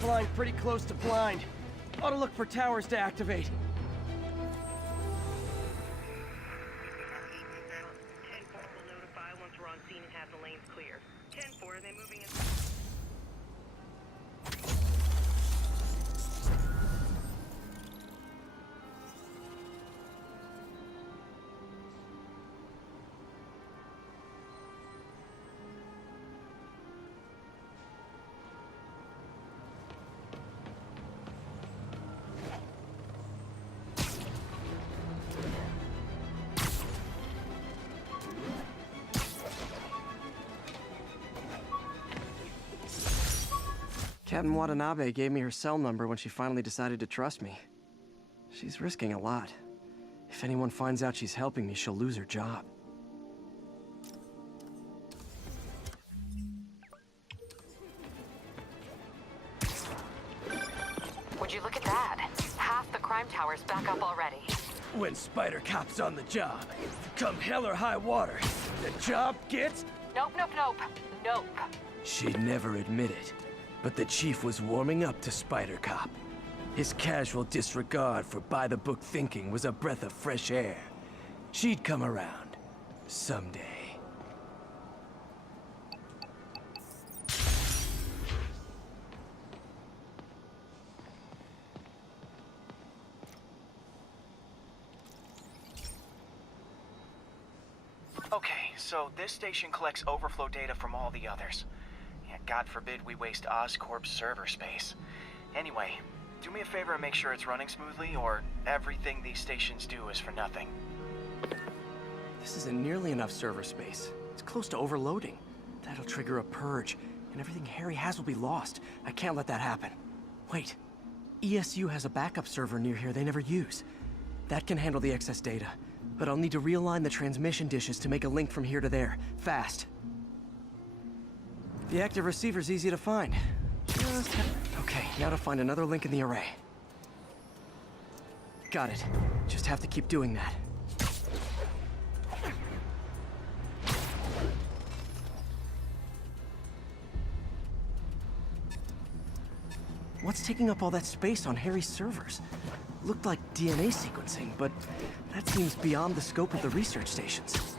flying pretty close to blind. Ought to look for towers to activate. 10-4 will notify once we're on scene and have the lanes clear. 10-4, are they moving in? Captain Watanabe gave me her cell number when she finally decided to trust me. She's risking a lot. If anyone finds out she's helping me, she'll lose her job. Would you look at that? Half the crime tower's back up already. When Spider Cop's on the job, come hell or high water, the job gets... Nope, nope, nope. Nope. She'd never admit it, but the chief was warming up to Spider Cop. His casual disregard for by-the-book thinking was a breath of fresh air. She'd come around. Someday. Okay, so this station collects overflow data from all the others. Yeah, God forbid we waste Oscorp's server space. Anyway, do me a favor and make sure it's running smoothly, or everything these stations do is for nothing. This isn't nearly enough server space. It's close to overloading. That'll trigger a purge, and everything Harry has will be lost. I can't let that happen. Wait. ESU has a backup server near here they never use. That can handle the excess data, but I'll need to realign the transmission dishes to make a link from here to there, fast. The active receiver's easy to find. Okay, now to find another link in the array. Got it. Just have to keep doing that. What's taking up all that space on Harry's servers? Looked like DNA sequencing, but that seems beyond the scope of the research stations.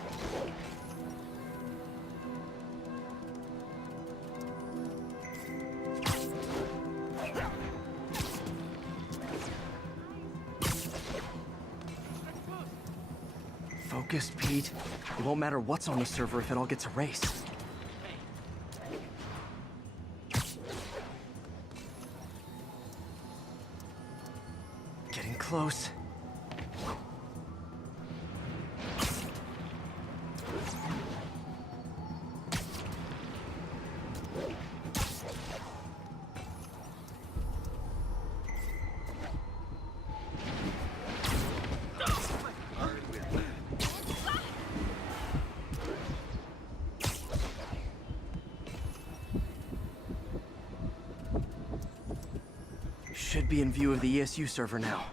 Focus, Pete. It won't matter what's on the server if it all gets erased. Getting close. Should be in view of the ESU server now.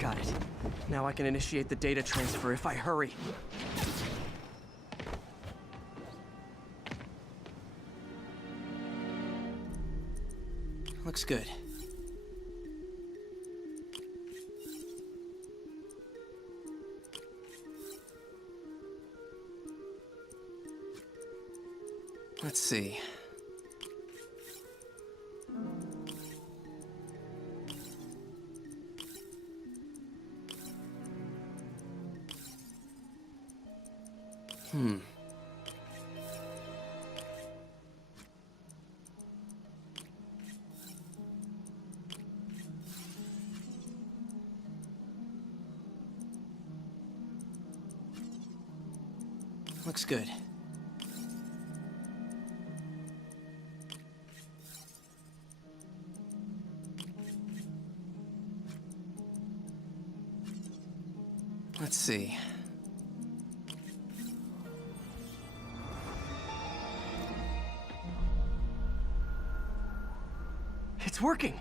Got it. Now I can initiate the data transfer if I hurry. Looks good. Let's see. Looks good. Let's see. It's working!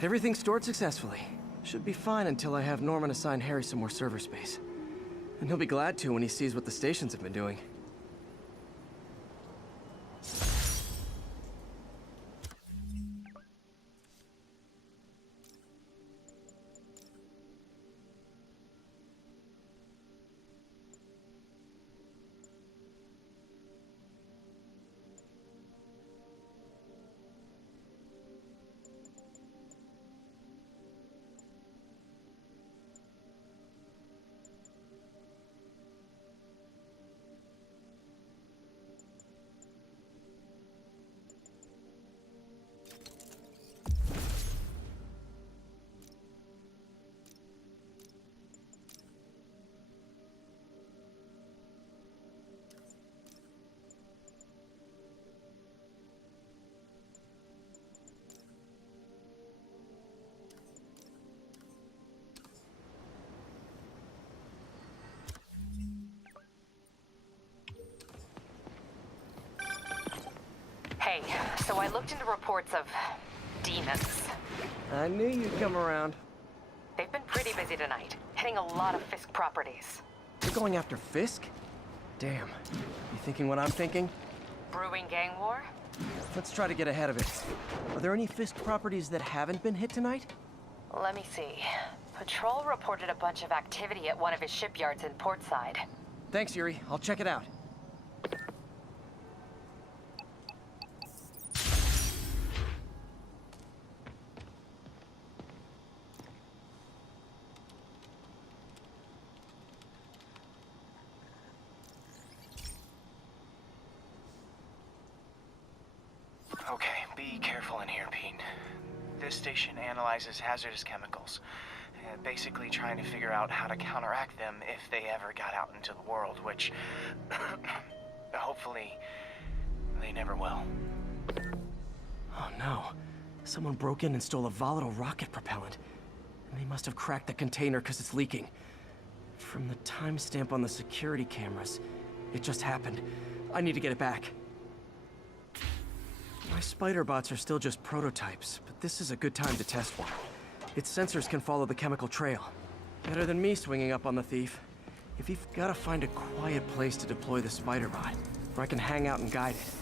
Everything's stored successfully. Should be fine until I have Norman assign Harry some more server space. And he'll be glad to when he sees what the stations have been doing. Hey, so I looked into reports of demons. I knew you'd come around. They've been pretty busy tonight, hitting a lot of Fisk properties. You're going after Fisk? Damn. You thinking what I'm thinking? Brewing gang war? Let's try to get ahead of it. Are there any Fisk properties that haven't been hit tonight? Let me see. Patrol reported a bunch of activity at one of his shipyards in Portside. Thanks, Yuri. I'll check it out. Okay, be careful in here, Pete. This station analyzes hazardous chemicals, basically trying to figure out how to counteract them if they ever got out into the world, which hopefully they never will. Oh no. Someone broke in and stole a volatile rocket propellant. And they must have cracked the container because it's leaking. From the timestamp on the security cameras, it just happened. I need to get it back. My spider bots are still just prototypes, but this is a good time to test one. Its sensors can follow the chemical trail. Better than me swinging up on the thief. If you've got to find a quiet place to deploy the spider bot, where I can hang out and guide it.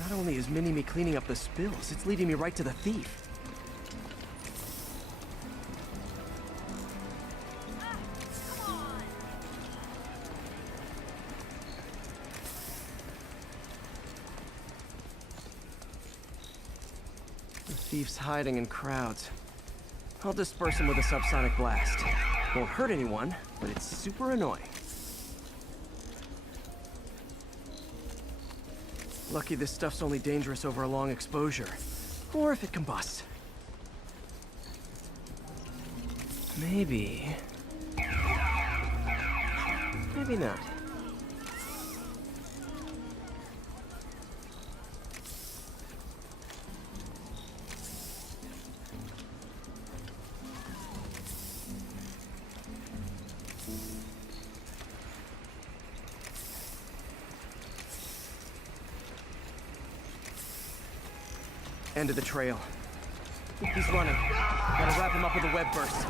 Not only is Mini-Me cleaning up the spills, it's leading me right to the thief. The thief's hiding in crowds. I'll disperse him with a subsonic blast. Won't hurt anyone, but it's super annoying. Lucky this stuff's only dangerous over a long exposure. Or if it combusts. Maybe... maybe not. End of the trail. He's running. Gotta wrap him up with a web burst.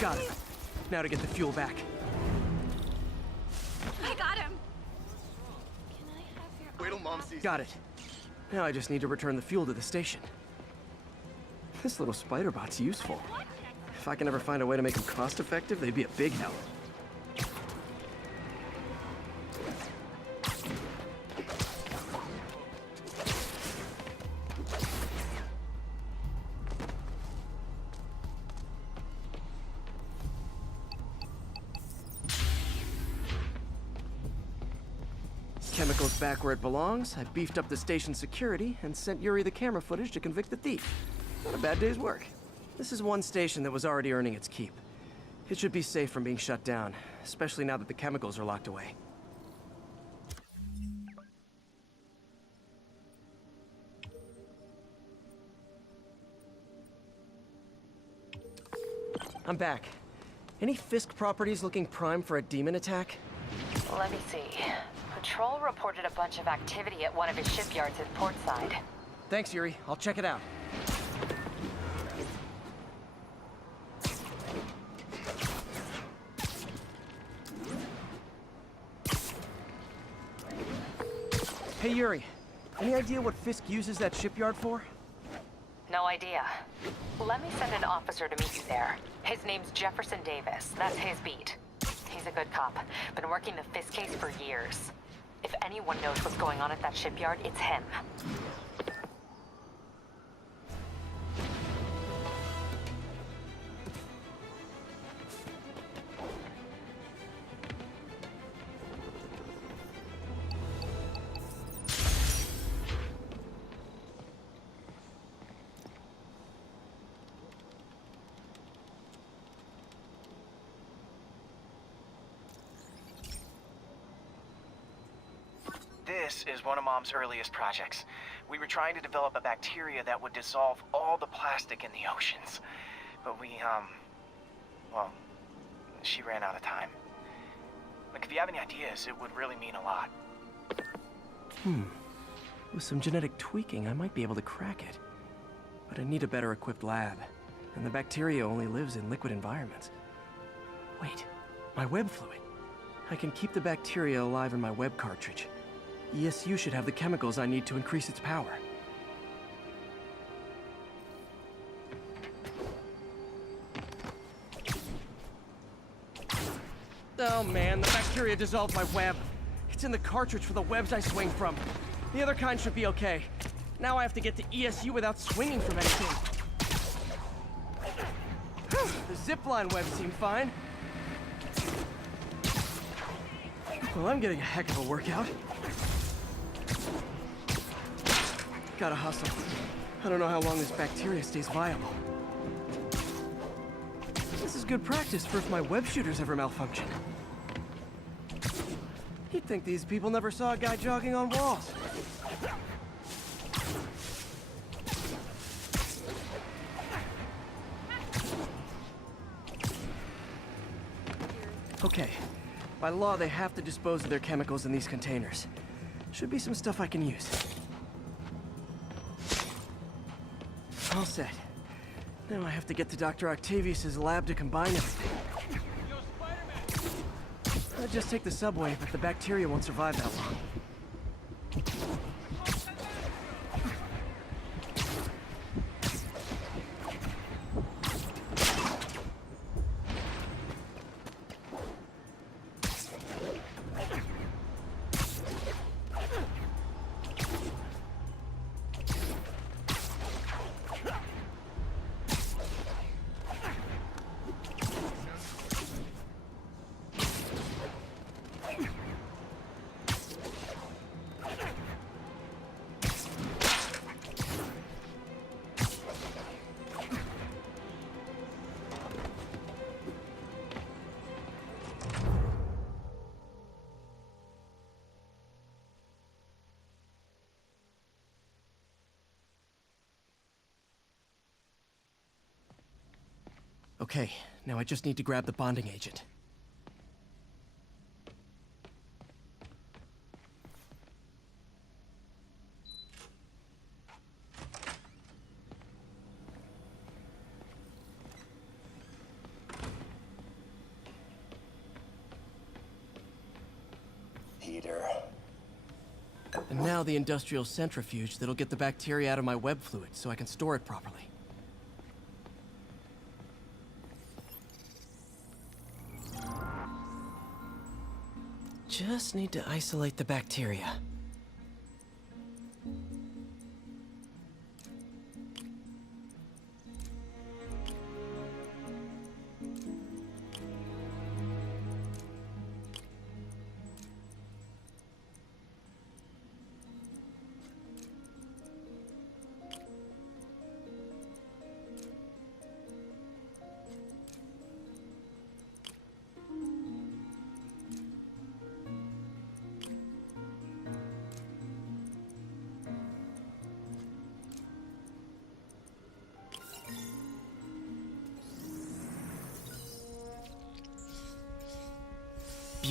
Got it. Now to get the fuel back. I got him. Can I have your Wait till Mom sees. Got it. Now I just need to return the fuel to the station. This little spider bot's useful. If I can ever find a way to make them cost-effective, they'd be a big help. Chemicals back where it belongs. I beefed up the station security and sent Yuri the camera footage to convict the thief. Not a bad day's work. This is one station that was already earning its keep. It should be safe from being shut down, especially now that the chemicals are locked away. I'm back. Any Fisk properties looking prime for a demon attack? Let me see. Patrol reported a bunch of activity at one of his shipyards in Portside. Thanks, Yuri. I'll check it out. Hey, Yuri. Any idea what Fisk uses that shipyard for? No idea. Let me send an officer to meet you there. His name's Jefferson Davis. That's his beat. He's a good cop. Been working the Fisk case for years. If anyone knows what's going on at that shipyard, it's him. This is one of Mom's earliest projects. We were trying to develop a bacteria that would dissolve all the plastic in the oceans. But well, she ran out of time. Look, if you have any ideas, it would really mean a lot. With some genetic tweaking, I might be able to crack it. But I need a better equipped lab. And the bacteria only lives in liquid environments. Wait, my web fluid. I can keep the bacteria alive in my web cartridge. ESU should have the chemicals I need to increase its power. Oh man, the bacteria dissolved my web. It's in the cartridge for the webs I swing from. The other kind should be okay. Now I have to get to ESU without swinging from anything. The zipline webs seem fine. Well, I'm getting a heck of a workout. Gotta hustle. I don't know how long this bacteria stays viable. This is good practice for if my web shooters ever malfunction. You'd think these people never saw a guy jogging on walls. Okay. By law, they have to dispose of their chemicals in these containers. Should be some stuff I can use. All set. Now I have to get to Dr. Octavius's lab to combine everything. I'll just take the subway, but the bacteria won't survive that long. Okay, now I just need to grab the bonding agent. Heater. And now the industrial centrifuge that'll get the bacteria out of my web fluid so I can store it properly. Just need to isolate the bacteria.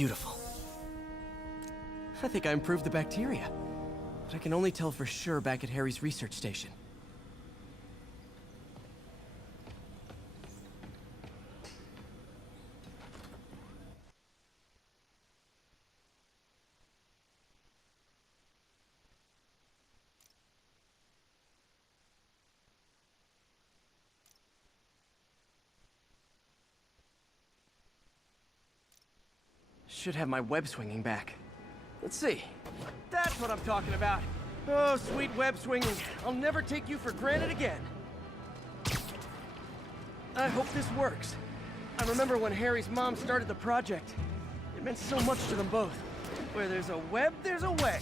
Beautiful. I think I improved the bacteria, but I can only tell for sure back at Harry's research station. Should have my web swinging back. Let's see. That's what I'm talking about. Oh, sweet web swinging. I'll never take you for granted again. I hope this works. I remember when Harry's mom started the project. It meant so much to them both. Where there's a web, there's a way.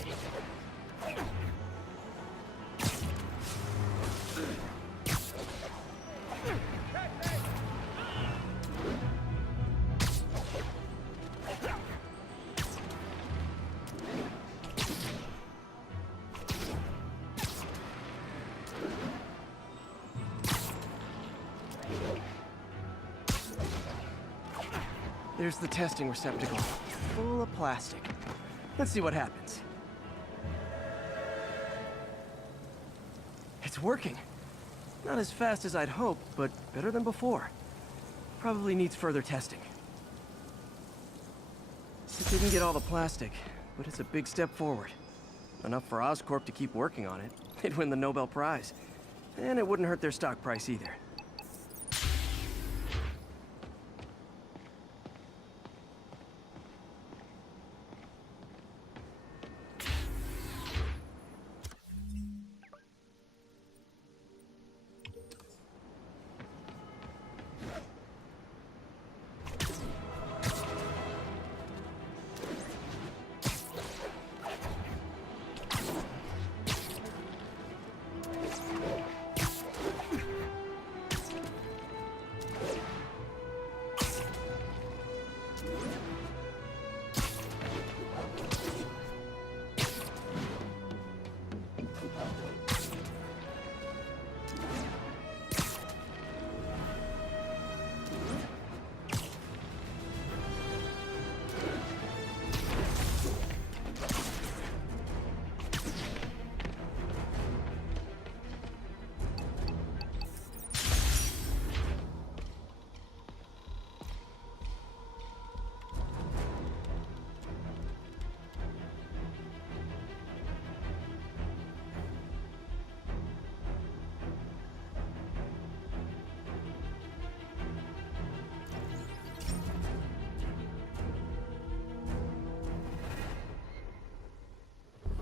There's the testing receptacle, full of plastic. Let's see what happens. It's working. Not as fast as I'd hoped, but better than before. Probably needs further testing. It didn't get all the plastic, but it's a big step forward. Enough for Oscorp to keep working on it. They'd win the Nobel Prize. And it wouldn't hurt their stock price either.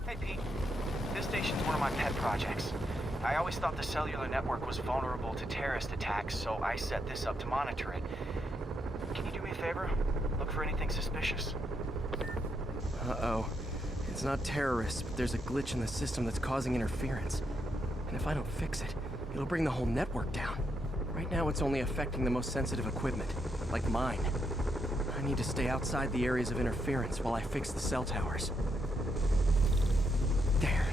Hey, Pete. This station's one of my pet projects. I always thought the cellular network was vulnerable to terrorist attacks, so I set this up to monitor it. Can you do me a favor? Look for anything suspicious. Uh-oh. It's not terrorists, but there's a glitch in the system that's causing interference. And if I don't fix it, it'll bring the whole network down. Right now, it's only affecting the most sensitive equipment, like mine. I need to stay outside the areas of interference while I fix the cell towers. There.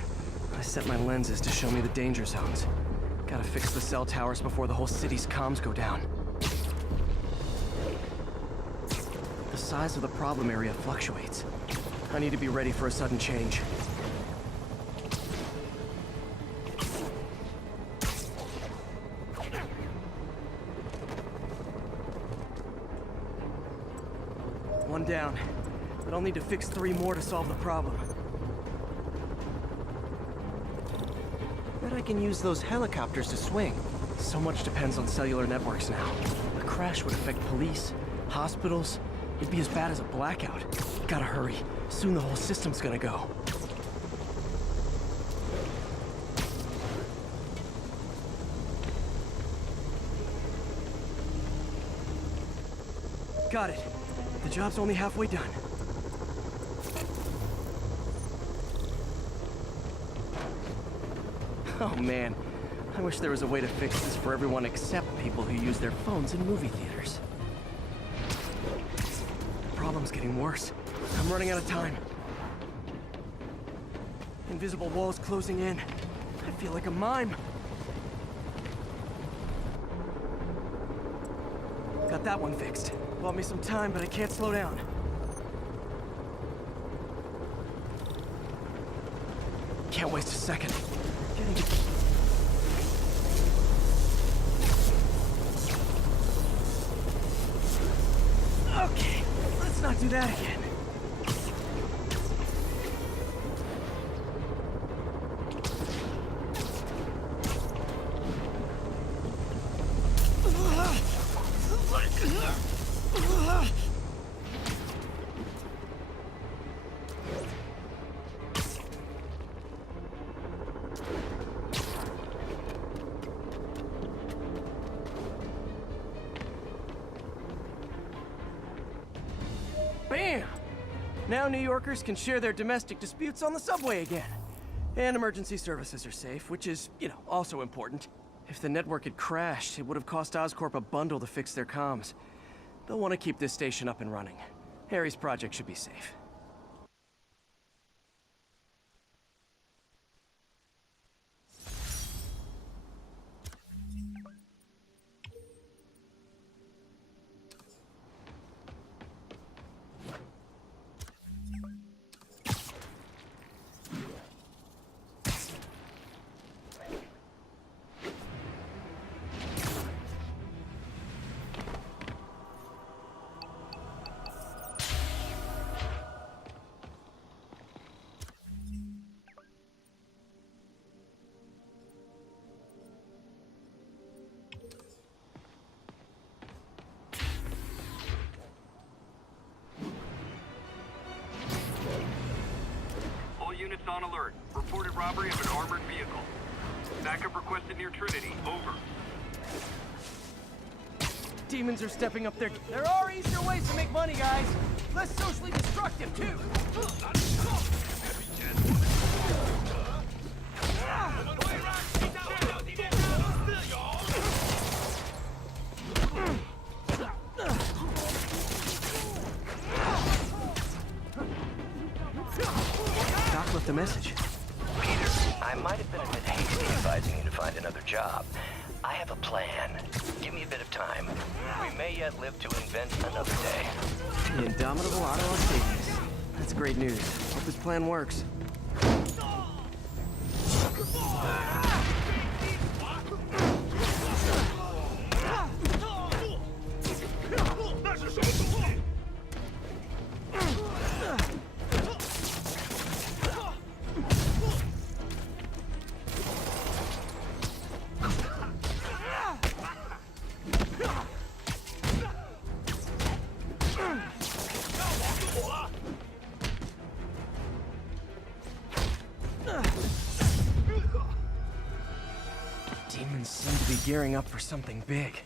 I set my lenses to show me the danger zones. Gotta fix the cell towers before the whole city's comms go down. The size of the problem area fluctuates. I need to be ready for a sudden change. One down, but I'll need to fix 3 more to solve the problem. Bet I can use those helicopters to swing. So much depends on cellular networks now. A crash would affect police, hospitals. It'd be as bad as a blackout. Gotta hurry. Soon the whole system's gonna go. Got it. The job's only halfway done. Oh man, I wish there was a way to fix this for everyone except people who use their phones in movie theaters. The problem's getting worse. I'm running out of time. Invisible walls closing in. I feel like a mime. Got that one fixed. Bought me some time, but I can't slow down. can't waste a second. Getting to... Okay, let's not do that again. Bam! Now New Yorkers can share their domestic disputes on the subway again. And emergency services are safe, which is, also important. If the network had crashed, it would have cost Oscorp a bundle to fix their comms. They'll want to keep this station up and running. Harry's project should be safe. Units on alert. Reported robbery of an armored vehicle. Backup requested near Trinity. Over. Demons are stepping up their... There are easier ways to make money, guys. Less socially destructive, too. Doc left a message. Peter, I might have been a bit hasty advising you to find another job. I have a plan. Give me a bit of time. We may yet live to invent another day. The indomitable Otto Octavius. That's great news. Hope this plan works. Demons seem to be gearing up for something big.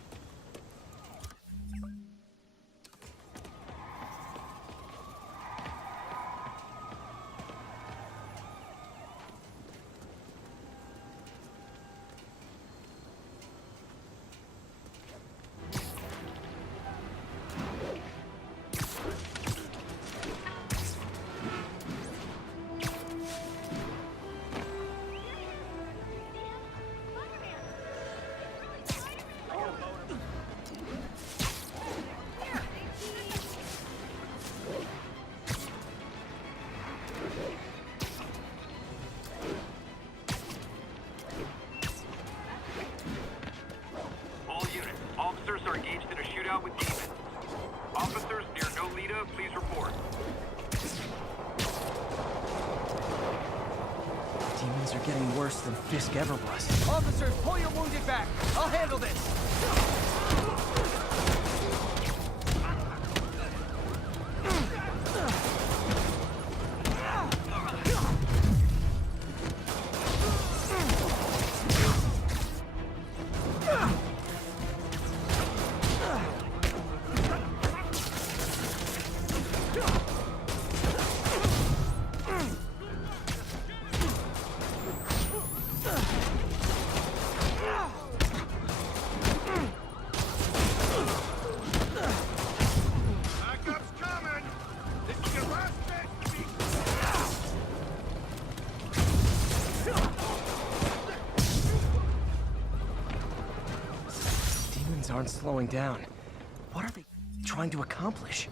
Officers are engaged in a shootout with demons. Officers near Nolita, please report. Demons are getting worse than Fisk ever was. Officers, pull your wounded back. I'll handle this. Aren't slowing down. What are they trying to accomplish?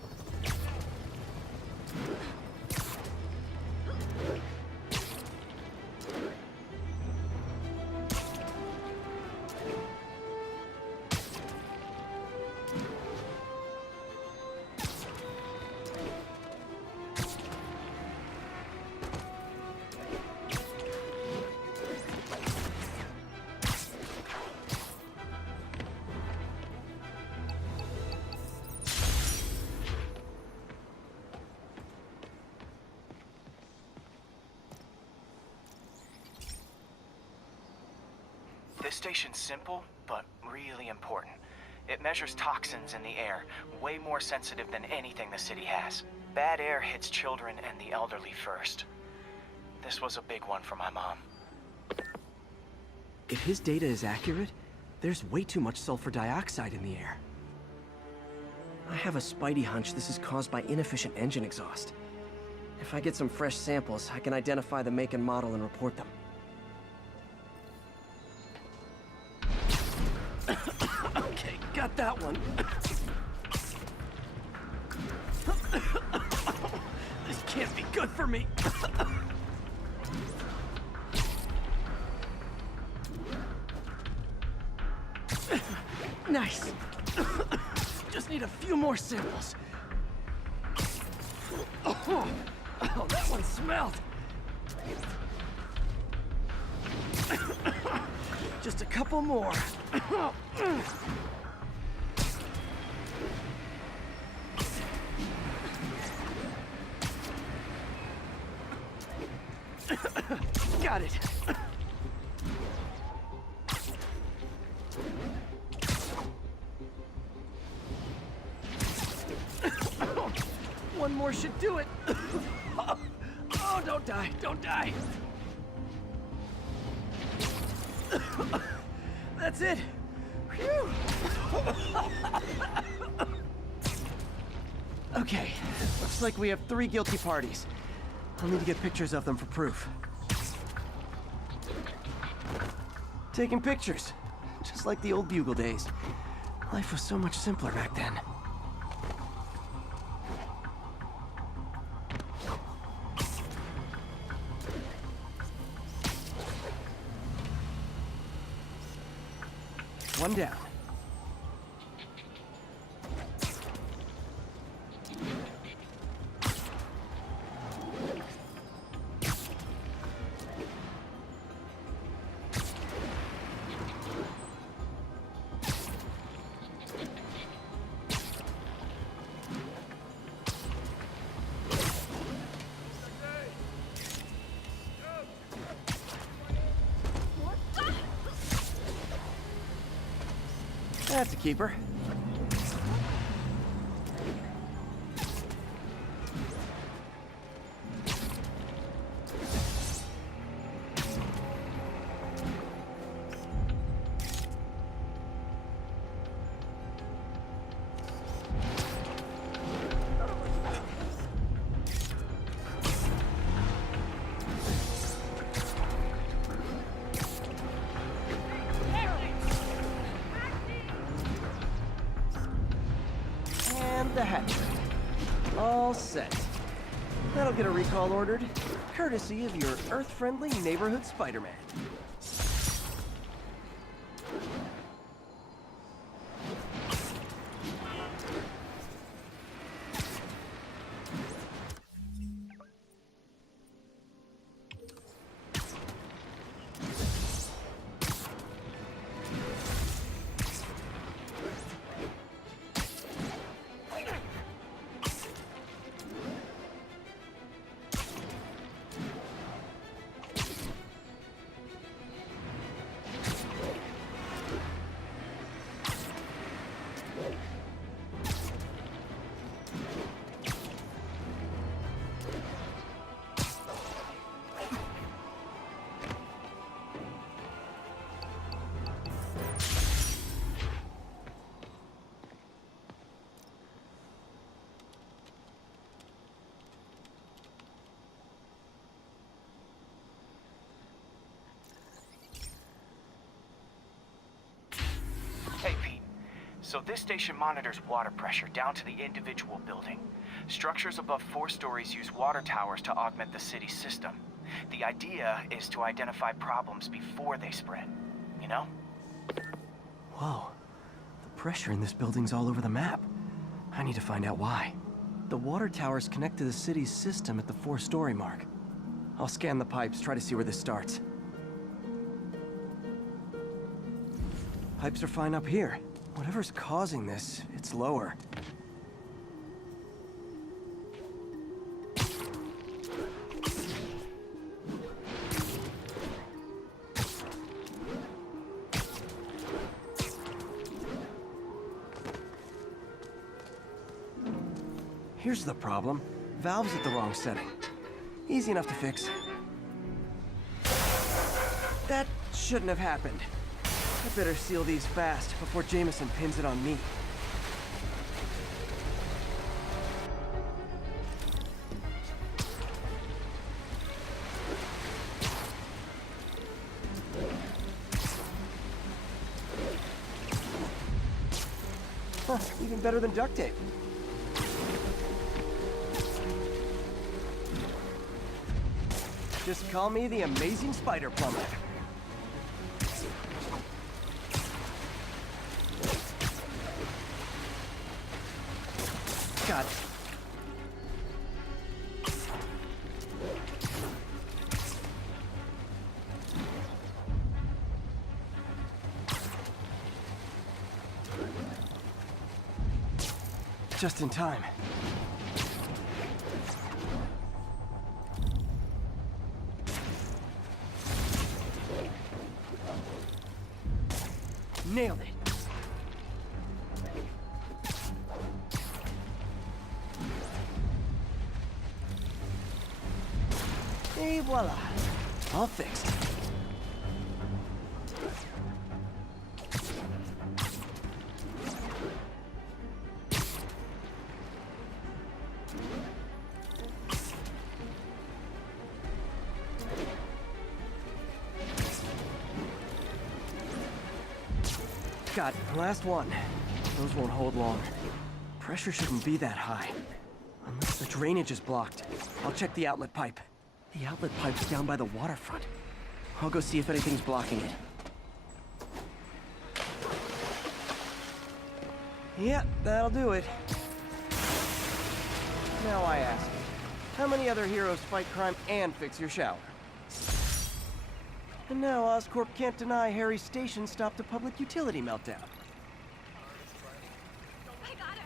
This station's simple, but really important. It measures toxins in the air, way more sensitive than anything the city has. Bad air hits children and the elderly first. This was a big one for my mom. If his data is accurate, there's way too much sulfur dioxide in the air. I have a spidey hunch this is caused by inefficient engine exhaust. If I get some fresh samples, I can identify the make and model and report them. Okay, got that one. This can't be good for me. Nice. Just need a few more samples. Oh, that one smelled. Just a couple more. Got it. One more should do it. Oh, don't die, don't die. That's it. Phew. Okay, looks like we have 3 guilty parties. I'll need to get pictures of them for proof. Taking pictures, just like the old Bugle days. Life was so much simpler back then. One down. That's a keeper. The hatch. All set. That'll get a recall ordered, courtesy of your Earth-friendly neighborhood Spider-Man. Hey, Pete. So this station monitors water pressure down to the individual building. Structures above 4 stories use water towers to augment the city's system. The idea is to identify problems before they spread, you know? Whoa. The pressure in this building's all over the map. I need to find out why. The water towers connect to the city's system at the 4-story mark. I'll scan the pipes, try to see where this starts. Pipes are fine up here. Whatever's causing this, it's lower. Here's the problem. Valve's at the wrong setting. Easy enough to fix. That shouldn't have happened. I better seal these fast before Jameson pins it on me. Huh, even better than duct tape. Just call me the amazing spider plumber. Got it. Just in time. Nailed it. Et voila. All fixed. Got it. Last one. Those won't hold long. Pressure shouldn't be that high. Unless the drainage is blocked. I'll check the outlet pipe. The outlet pipe's down by the waterfront. I'll go see if anything's blocking it. Yep, that'll do it. Now I ask, how many other heroes fight crime and fix your shower? And now Oscorp can't deny Harry's station stopped a public utility meltdown. I got him.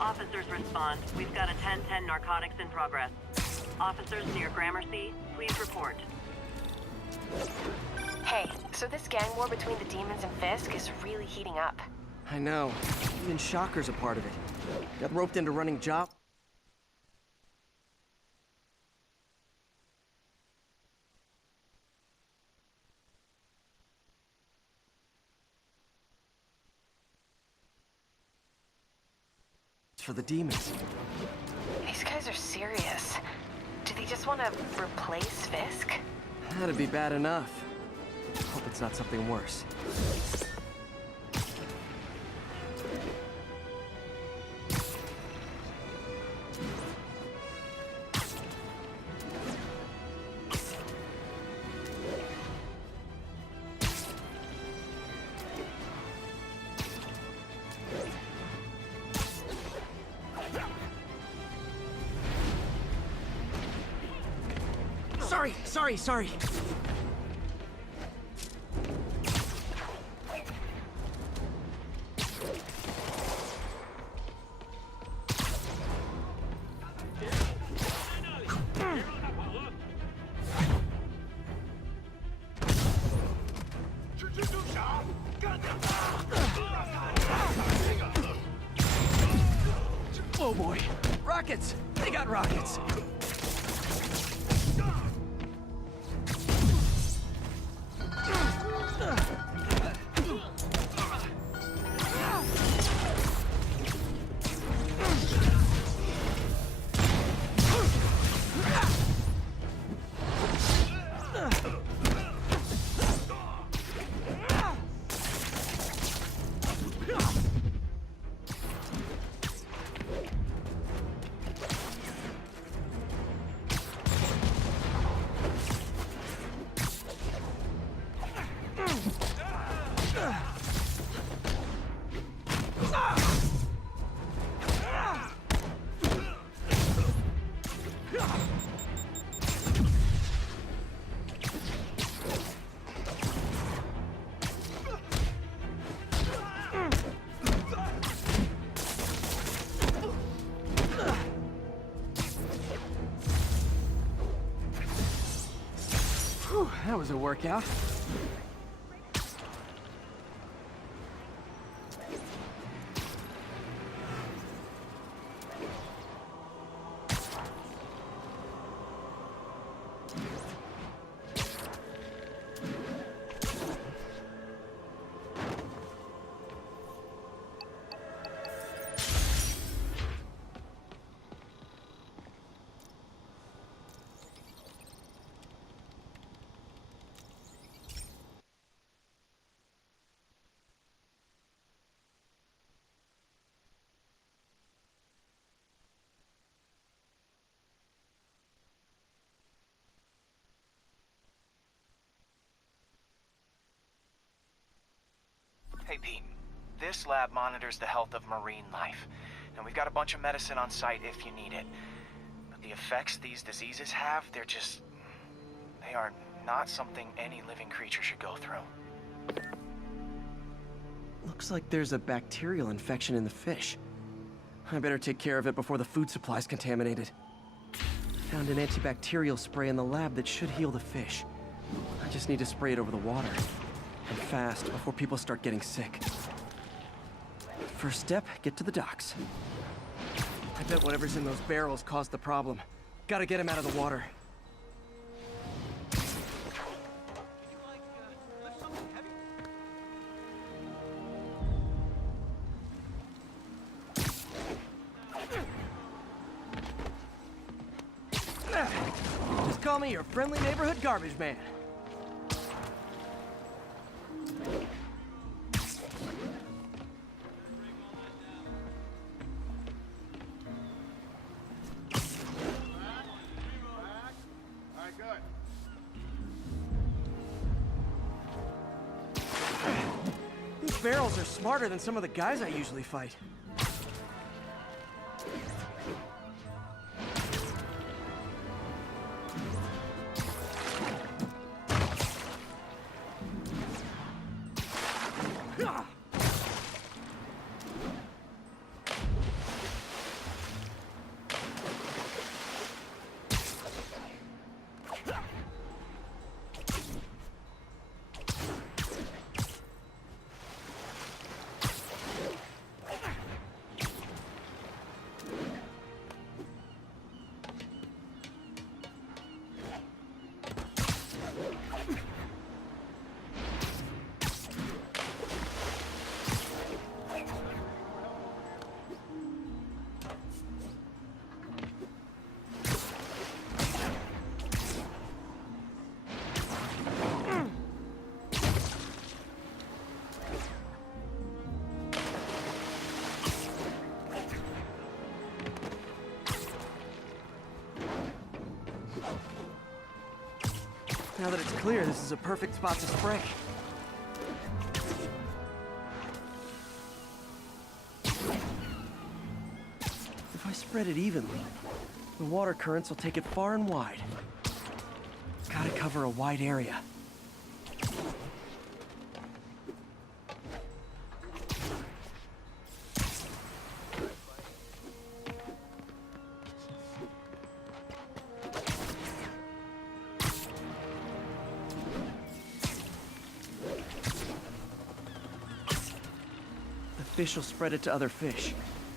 Officers respond. We've got a 10-10 narcotics in progress. Officers near Gramercy, please report. Hey, so this gang war between the demons and Fisk is really heating up. I know. Even Shocker's a part of it. Got roped into running job. For the demons. These guys are serious. Do they just want to replace Fisk? That'd be bad enough. Hope it's not something worse. Sorry. Oh boy. Rockets! They got rockets! Whew, that was a workout. Hey, Pete. This lab monitors the health of marine life, and we've got a bunch of medicine on site if you need it. But the effects these diseases have, they are not something any living creature should go through. Looks like there's a bacterial infection in the fish. I better take care of it before the food supply's contaminated. Found an antibacterial spray in the lab that should heal the fish. I just need to spray it over the water. And fast, before people start getting sick. First step, get to the docks. I bet whatever's in those barrels caused the problem. Gotta get him out of the water. Just call me your friendly neighborhood garbage man. These barrels are smarter than some of the guys I usually fight. Now that it's clear, this is a perfect spot to spray. If I spread it evenly, the water currents will take it far and wide. Gotta cover a wide area. Fish will spread it to other fish,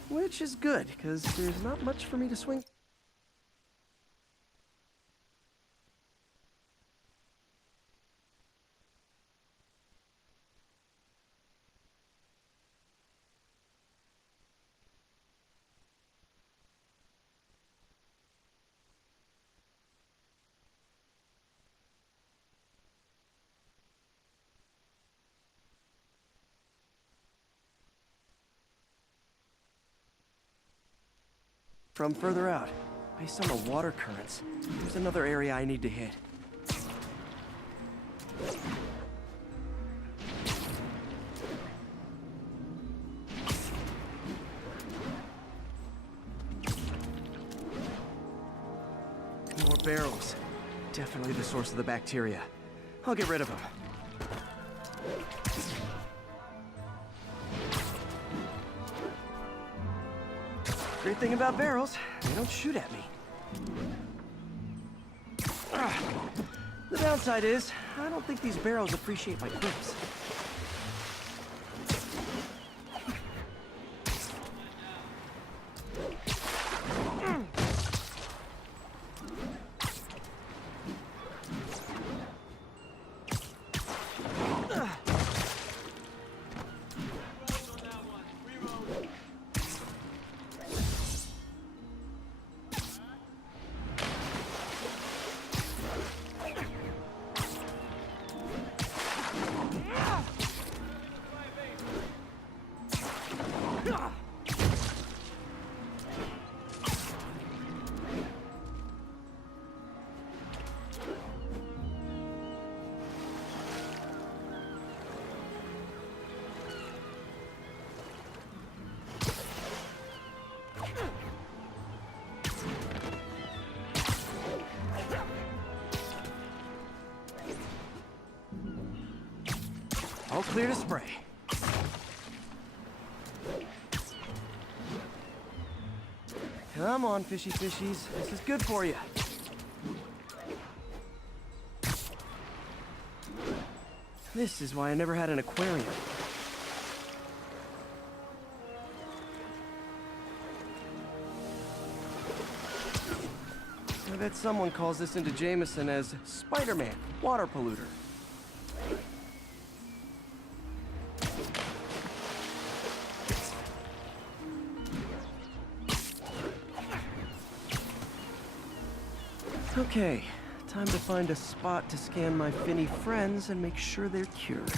which is good, because there's not much for me to swing. From further out, based on the water currents, there's another area I need to hit. barrels. Definitely the source of the bacteria. I'll get rid of them. Great thing about barrels, they don't shoot at me. The downside is, I don't think these barrels appreciate my quips. All clear to spray. Come on, fishy fishies. This is good for you. This is why I never had an aquarium. I bet someone calls this into Jameson as Spider-Man, water polluter. Okay, time to find a spot to scan my finny friends and make sure they're cured.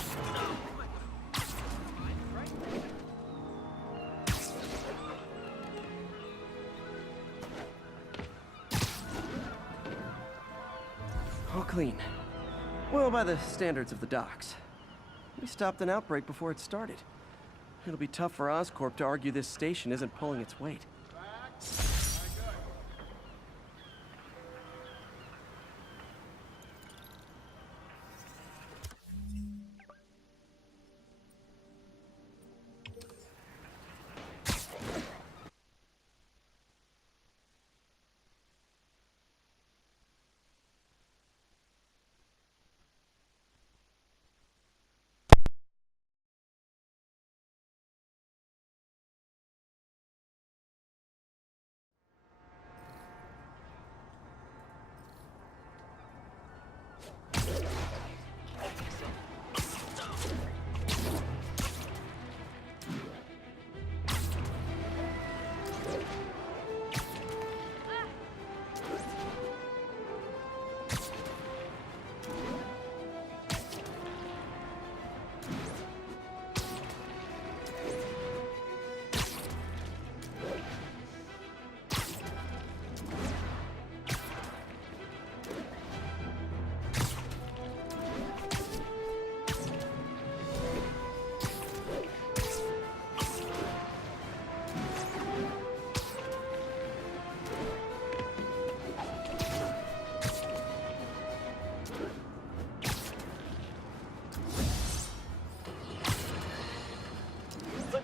All clean. Well, by the standards of the docks. We stopped an outbreak before it started. It'll be tough for Oscorp to argue this station isn't pulling its weight.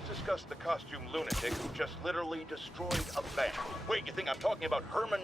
Discuss the costume lunatic who just literally destroyed a bank. Wait, you think I'm talking about Herman